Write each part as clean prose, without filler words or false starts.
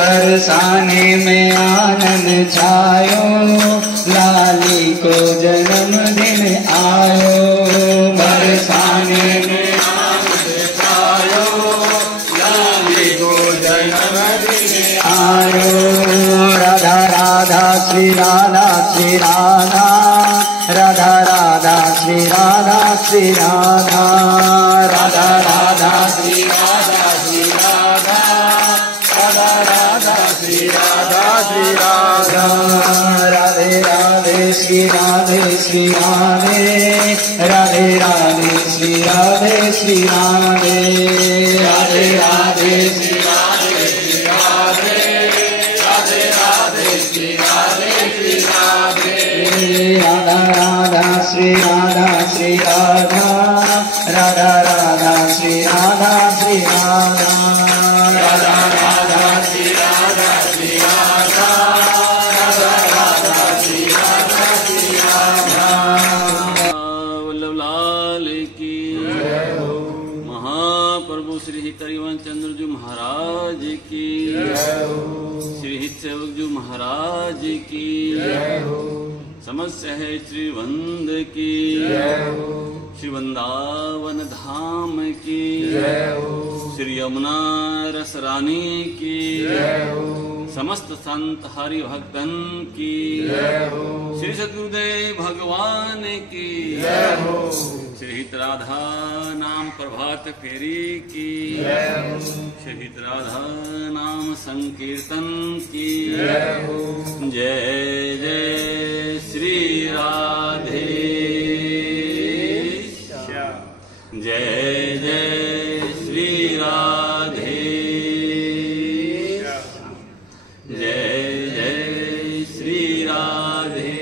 बरसाने में आनंद छायो, लाली को जन्मदिन आयो। बरसाने में आनंद छायो, लाली को जन्मदिन आयो। राधा राधा श्री राधा श्री राधा, राधा राधा श्री राधा श्री राधा, राधा राधा श्री राधा श्री राधा, राधा राधा श्री राधा श्री राधा। राधे राधे श्री राधे श्री राधे, राधे राधे श्री राधे श्री राधे, राधे राधे श्री राधे श्री राधे, राधे राधे श्री राधे श्री राधे। राधा राधा श्री राधा श्री राधा, राधा राधा श्री राधा श्री राधा, राधा राधा श्री राधा श्री राधा, राधा राधा श्री राधा श्री राधा। वल्लभ लाल की जय हो। महाप्रभु श्री करिवंश चंद्र जी महाराज की जय हो। श्री हित सेवक जी महाराज की जय हो। समस्त है श्री वंद की जय हो। श्री वृंदावन धाम की जय हो। श्री यमुना रस रानी की जय हो। समस्त संत हरि भक्तन की जय हो। श्री सद्गुरुदेव भगवान की जय हो। श्री हित राधा नाम प्रभात फेरी की जय हो। श्री हित राधा नाम संकीर्तन की जय हो। जय जय श्री राधे, जय जय श्री राधे, जय जय श्री राधे,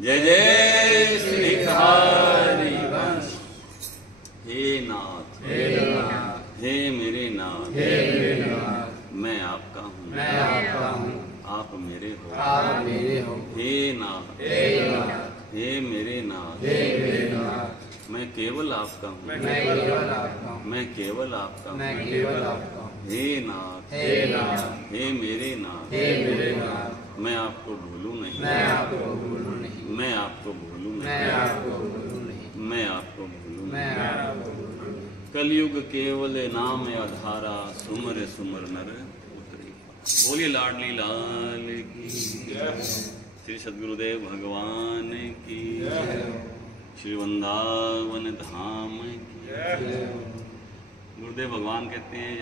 जय जय श्री हरिवंश। हे नाथ, हे मेरे नाथ, मैं आपका हूँ, आप मेरे हो, हे नाथ, हे मेरे नाथ, मैं केवल आपका हूँ, मैं केवल आपका हूँ, हे नाथ, हे मेरे नाथ, मैं आपको भूलूं नहीं, मैं आपको भूलूं नहीं, मैं आपको भूलूं नहीं। कलयुग केवल नाम आधारा, सुमर सुमर नर उतरी। बोलिए लाडली लाल की जय। श्री सद्गुरुदेव भगवान की जय। श्री वृंदावन धाम की जय। गुरुदेव भगवान कहते हैं